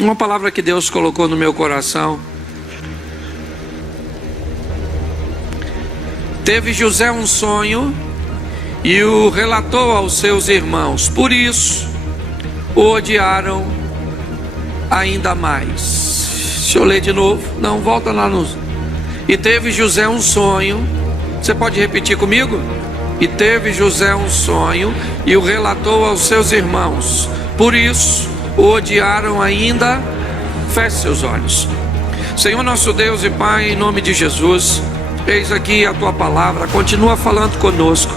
Uma palavra que Deus colocou no meu coração. Teve José um sonho e o relatou aos seus irmãos. Por isso, o odiaram ainda mais. Deixa eu ler de novo. Não, volta lá no... E teve José um sonho. Você pode repetir comigo? E teve José um sonho e o relatou aos seus irmãos. Por isso, o odiaram ainda. Feche seus olhos. Senhor nosso Deus e Pai, em nome de Jesus, eis aqui a Tua palavra. Continua falando conosco.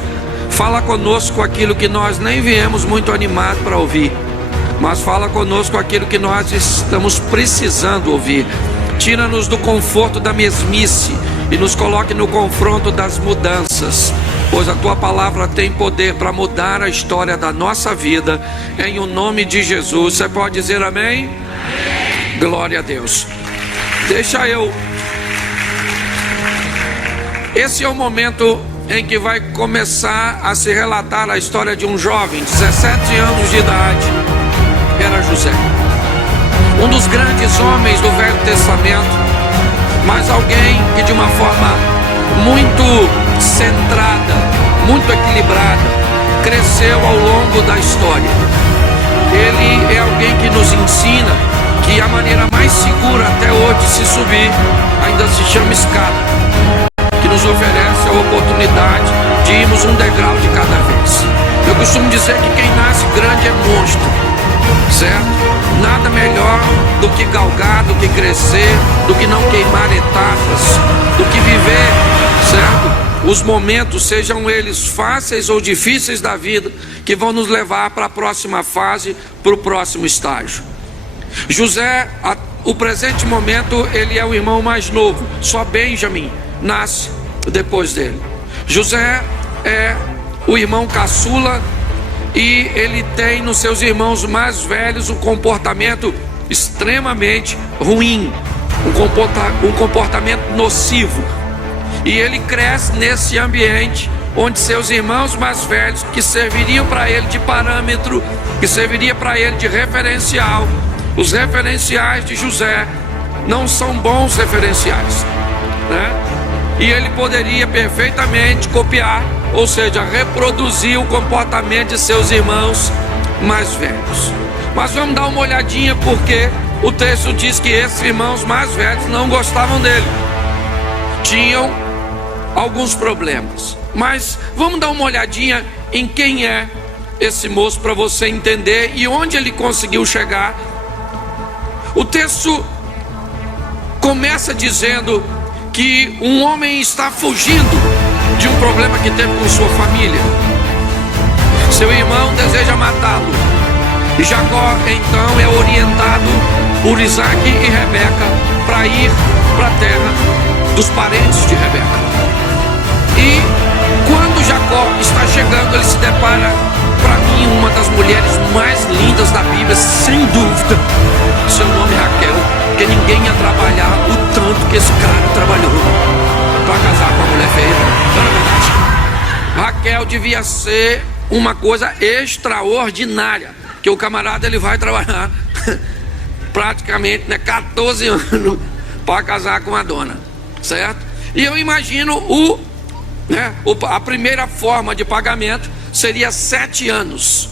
Fala conosco aquilo que nós nem viemos muito animados para ouvir, mas fala conosco aquilo que nós estamos precisando ouvir. Tira-nos do conforto da mesmice e nos coloque no confronto das mudanças, pois a Tua palavra tem poder para mudar a história da nossa vida, em o nome de Jesus. Você pode dizer amém? Glória a Deus. Esse é o momento em que vai começar a se relatar a história de um jovem, 17 anos de idade, era José, um dos grandes homens do Velho Testamento, mas alguém que de uma forma muito centrada, muito equilibrada, cresceu ao longo da história. Ele é alguém que nos ensina que a maneira mais segura até hoje de se subir ainda se chama escada, que nos oferece a oportunidade de irmos um degrau de cada vez. Eu costumo dizer que quem nasce grande é monstro, certo? Nada melhor do que galgar, do que crescer, do que não queimar etapas, do que viver, certo? Os momentos, sejam eles fáceis ou difíceis da vida, que vão nos levar para a próxima fase, para o próximo estágio. José, o presente momento, ele é o irmão mais novo, só Benjamim nasce depois dele. José é o irmão caçula e ele tem nos seus irmãos mais velhos um comportamento extremamente ruim, um comportamento nocivo, e ele cresce nesse ambiente onde seus irmãos mais velhos, que serviriam para ele de parâmetro, que serviria para ele de referencial, os referenciais de José não são bons referenciais, né? E ele poderia perfeitamente copiar, ou seja, reproduzir o comportamento de seus irmãos mais velhos. Mas vamos dar uma olhadinha, porque o texto diz que esses irmãos mais velhos não gostavam dele, tinham alguns problemas. Mas vamos dar uma olhadinha em quem é esse moço, para você entender e onde ele conseguiu chegar. O texto começa dizendo que um homem está fugindo de um problema que teve com sua família. Seu irmão deseja matá-lo, e Jacó então é orientado por Isaac e Rebeca para ir para a terra dos parentes de Rebeca. E quando Jacó está chegando, ele se depara, para mim, uma das mulheres mais lindas da Bíblia, sem dúvida. Seu nome é Raquel, porque ninguém ia trabalhar o tanto que esse cara trabalhou para casar com a mulher feia. Não é verdade? Raquel devia ser uma coisa extraordinária, que o camarada ele vai trabalhar praticamente, né, 14 anos para casar com a dona, certo? E eu imagino a primeira forma de pagamento seria 7 anos.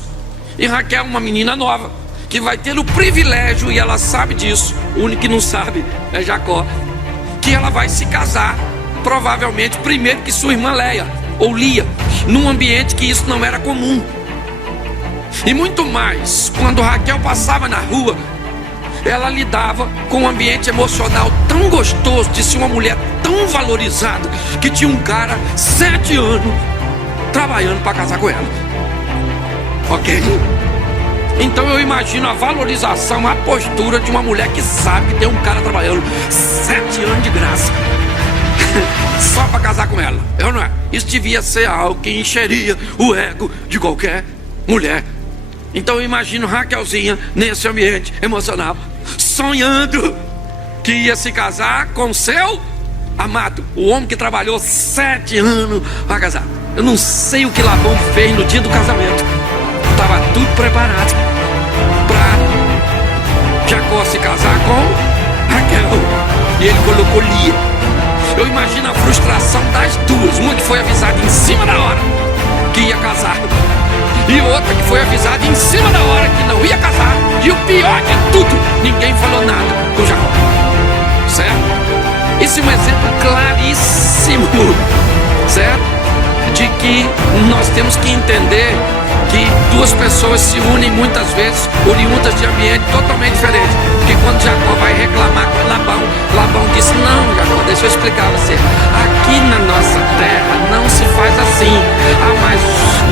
E Raquel, uma menina nova, que vai ter o privilégio, e ela sabe disso, o único que não sabe é Jacó, que ela vai se casar, provavelmente primeiro que sua irmã Leia, ou Lia, num ambiente que isso não era comum. E muito mais, quando Raquel passava na rua, ela lidava com um ambiente emocional tão gostoso de ser uma mulher tão valorizada, que tinha um cara 7 anos trabalhando para casar com ela. Ok? Então eu imagino a valorização, a postura de uma mulher que sabe que tem um cara trabalhando 7 anos de graça só para casar com ela. Eu não é? Isso devia ser algo que encheria o ego de qualquer mulher. Então eu imagino Raquelzinha nesse ambiente emocional, sonhando que ia se casar com seu amado, o homem que trabalhou 7 anos para casar. Eu não sei o que Labão fez no dia do casamento. Estava tudo preparado para Jacó se casar. e ele colocou Lia. Eu imagino a frustração das duas. Uma que foi avisada em cima da hora que ia casar, e outra que foi avisada em cima da hora que não ia casar. E o pior de tudo, ninguém falou nada com Jacó. Certo? Esse é um exemplo claríssimo, certo? De que nós temos que entender que duas pessoas se unem muitas vezes, oriundas de ambiente totalmente diferente. Porque quando Jacó vai reclamar com Labão, Labão disse: não, Jacó, deixa eu explicar a você. Aqui na nossa terra não se faz assim. A mais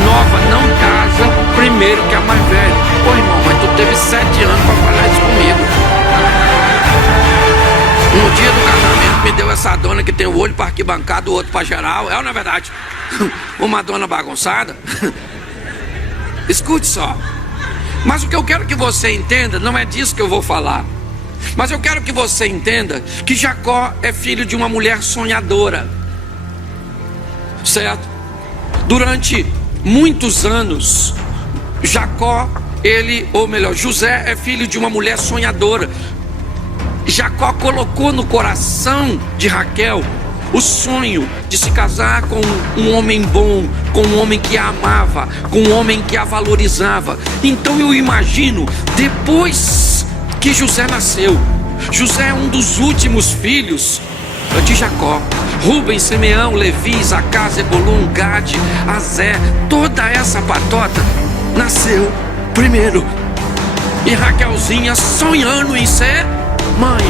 nova não casa primeiro que a mais velha. Pô, irmão, mas tu teve 7 anos para falar isso comigo. No dia do casamento me deu essa dona que tem o olho para arquibancada, o outro para geral. É ou não é verdade? Uma dona bagunçada. Escute só. Mas o que eu quero que você entenda, não é disso que eu vou falar. Mas eu quero que você entenda que Jacó é filho de uma mulher sonhadora. Certo? Durante muitos anos, José é filho de uma mulher sonhadora. Jacó colocou no coração de Raquel o sonho de se casar com um homem bom, com um homem que a amava, com um homem que a valorizava. Então eu imagino, depois que José nasceu, José é um dos últimos filhos de Jacó. Rubem, Simeão, Levi, Zacá, Zebulun, Gade, Azé, toda essa patota nasceu primeiro. E Raquelzinha sonhando em ser mãe.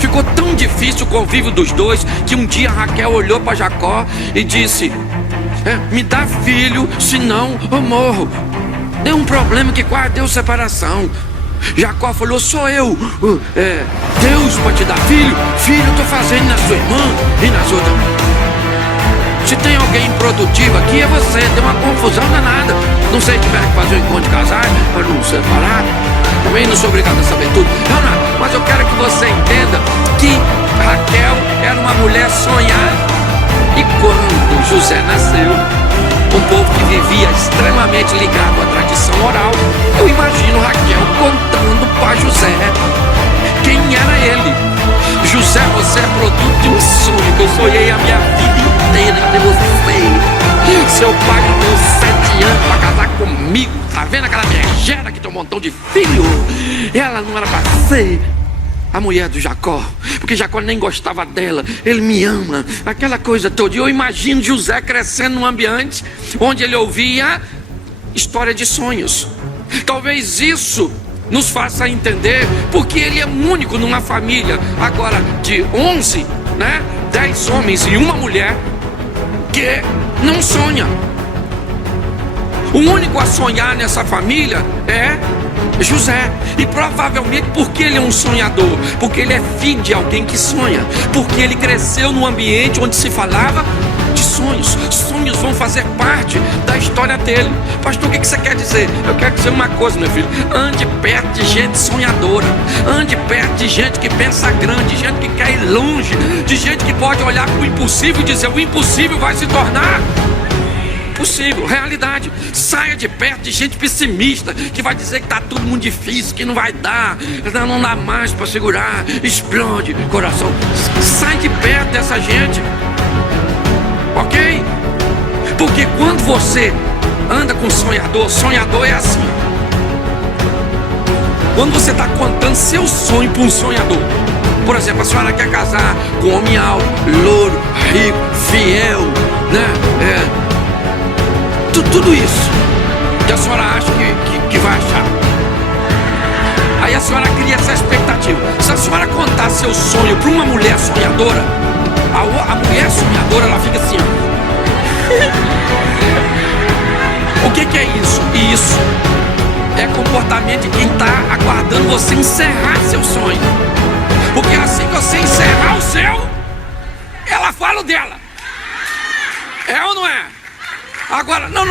Ficou tão difícil o convívio dos dois que um dia Raquel olhou para Jacó e disse: me dá filho, senão eu morro. Deu um problema que quase deu separação. Jacó falou: sou eu, Deus para te dar filho. Filho eu estou fazendo na sua irmã e nas outras. Se tem alguém improdutivo aqui é você. Deu uma confusão danada. Não sei se tiver que fazer um encontro de casais para não separar. Também não sou obrigado a saber tudo. Não, mas eu quero que você entenda que Raquel era uma mulher sonhada. E quando José nasceu, um povo que vivia extremamente ligado à tradição oral, eu imagino Raquel contando para José quem era ele. José, você é produto de um sonho que eu sonhei a minha vida inteira de você. Seu pai deu 7 anos para casar comigo. Tá vendo aquela megera que tem um montão de filho? Ela não era para ser a mulher do Jacó, porque Jacó nem gostava dela. Ele me ama, aquela coisa toda. E eu imagino José crescendo num ambiente onde ele ouvia história de sonhos. Talvez isso nos faça entender porque ele é único numa família agora de 11, 10 homens e uma mulher que não sonha. O único a sonhar nessa família é José. E provavelmente porque ele é um sonhador, porque ele é filho de alguém que sonha, porque ele cresceu num ambiente onde se falava de sonhos. Sonhos vão fazer parte da história dele. Pastor, o que você quer dizer? Eu quero dizer uma coisa, meu filho: ande perto de gente sonhadora, ande perto de gente que pensa grande, de gente que quer ir longe, de gente que pode olhar para o impossível e dizer: o impossível vai se tornar possível, realidade. Saia de perto de gente pessimista que vai dizer que tá tudo muito difícil, que não vai dar, não dá mais para segurar, explode coração. Sai de perto dessa gente, ok? Porque quando você anda com sonhador, sonhador é assim. Quando você está contando seu sonho para um sonhador, por exemplo, a senhora quer casar com um homem alto, louro, rico, fiel, tudo isso que a senhora acha que vai achar. Aí a senhora cria essa expectativa. Se a senhora contar seu sonho para uma mulher sonhadora, a mulher sonhadora, ela fica assim, ó. O que é isso? Isso é comportamento de quem está aguardando você encerrar seu sonho. Porque assim que você encerrar o seu, ela fala o dela. É ou não é? Agora, não,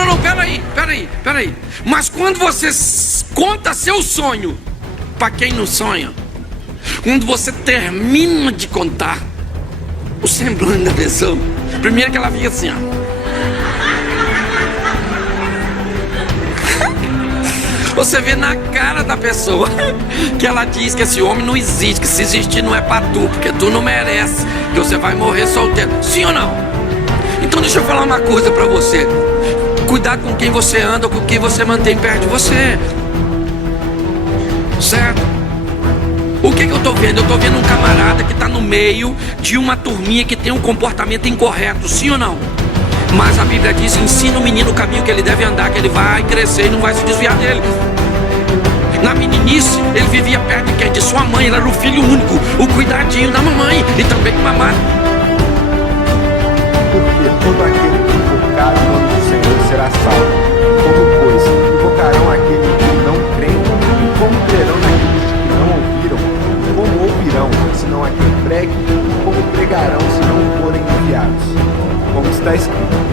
peraí. Mas quando você conta seu sonho para quem não sonha, quando você termina de contar, o semblante da pessoa, primeiro que ela fica assim, ó. Você vê na cara da pessoa que ela diz que esse homem não existe, que se existir não é pra tu, porque tu não merece, que você vai morrer solteiro. Sim ou não? Então deixa eu falar uma coisa pra você. Cuidado com quem você anda, com quem você mantém perto de você. Certo? O que eu tô vendo? Eu tô vendo um camarada que tá no meio de uma turminha que tem um comportamento incorreto. Sim ou não? Mas a Bíblia diz: ensina o menino o caminho que ele deve andar, que ele vai crescer e não vai se desviar dele. Na meninice, ele vivia perto de quem? De sua mãe. Ele era o filho único, o cuidadinho da mamãe e também mamado. Porque todo aquele que invocar o nome do Senhor será salvo. Como, pois, invocarão aquele que não crê? E como crerão naqueles que não ouviram? Como ouvirão, se não a quem pregue? E como pregarão, se não forem enviados? Como está escrito: